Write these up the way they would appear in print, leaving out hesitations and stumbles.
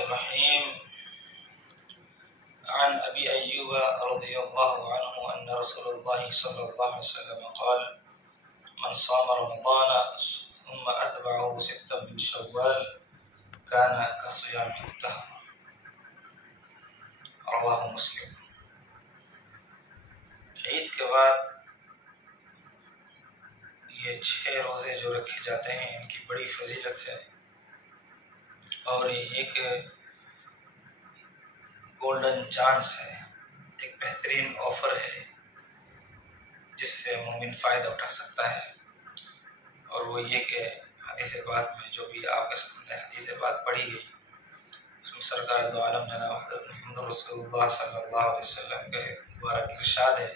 الرحيم. عن أبي أيوب رضي الله عنه أن رسول الله صلى الله عليه وسلم قال: من صام رمضان ثم أتبعه ستا من شوال كان كصيام الدهر. رواہ مسلم۔ عید کے بعد یہ 6 روزے جو رکھے جاتے ہیں ان کی بڑی فضیلت ہے، اور یہ ایک گولڈن چانس ہے، ایک بہترین آفر ہے جس سے مومن فائدہ اٹھا سکتا ہے۔ اور وہ یہ کہ حدیث پاک میں جو بھی آپ کے سامنے حدیث پاک پڑھی گئی، اس میں سرکار دو عالم جناب حضرت محمد رسول اللہ صلی اللہ علیہ وسلم کا مبارک ارشاد ہے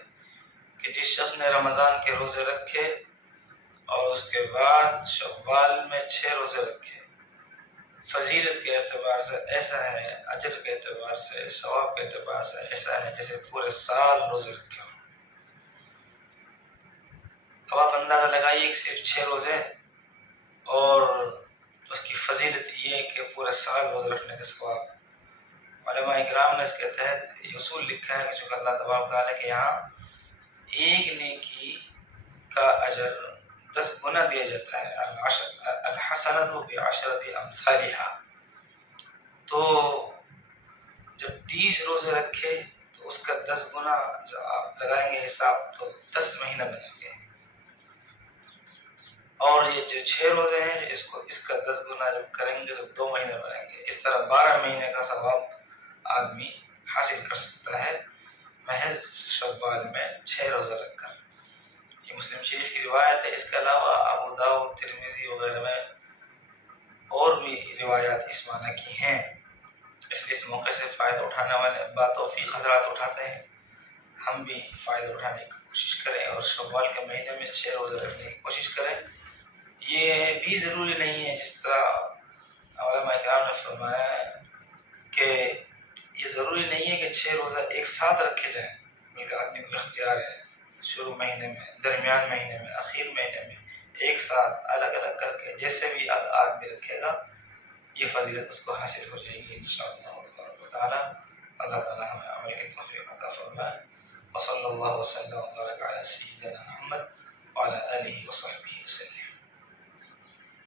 کہ جس شخص نے رمضان کے روزے رکھے اور اس کے بعد شوال میں 6 روزے رکھے، فضیلت کے اعتبار سے ایسا ہے، اجر کے اعتبار سے، ثواب کے اعتبار سے ایسا ہے جیسے پورے سال روزے رکھے ہوں۔ اب آپ اندازہ لگائیے کہ صرف 6 روزے اور اس کی فضیلت یہ ہے کہ پورے سال روزے رکھنے کا ثواب۔ علماء اکرام نے اس کے تحت یہ اصول لکھا ہے کہ چونکہ اللہ تبارک تعالیٰ کے یہاں ایک نیکی کا اجر 10 گنا دیا جاتا ہے، الحسنۃ بعشرۃ امثالها۔ تو جب 30 روزے رکھے تو اس کا 10 گنا جو آپ لگائیں گے حساب تو 10 مہینہ بنیں گے، اور یہ جو 6 روزے ہیں اس کا 10 گنا جب کریں گے تو 2 مہینے بنیں گے۔ اس طرح 12 مہینے کا ثواب آدمی حاصل کر سکتا ہے محض شوال میں 6 روزہ رکھ کر۔ یہ مسلم شریف کی روایت ہے۔ اس کے علاوہ ابو داؤد، ترمذی وغیرہ میں اور بھی روایات اس معنی کی ہیں، اس لیے اس موقع سے فائدہ اٹھانے والے باتوفیق حضرات اٹھاتے ہیں، ہم بھی فائدہ اٹھانے کی کوشش کریں اور شوال کے مہینے میں 6 روزے رکھنے کی کوشش کریں۔ یہ بھی ضروری نہیں ہے، جس طرح علماء کرام نے فرمایا ہے کہ یہ ضروری نہیں ہے کہ 6 روزہ ایک ساتھ رکھے جائیں، بلکہ آدمی کو اختیار ہے شروع مہینے میں، درمیان مہینے میں، اخیر مہینے میں، ایک ساتھ الگ الگ کر کے جیسے بھی آدمی رکھے گا یہ فضیلت اس کو حاصل ہو جائے گی انشاءاللہ تعالی۔ اللہ تعالی ہمیں عمل کی توفیق عطا فرمائے۔ وصلی اللہ وسلم وبارک علی سیدنا محمد وعلی آلہ وصحبہ وسلم۔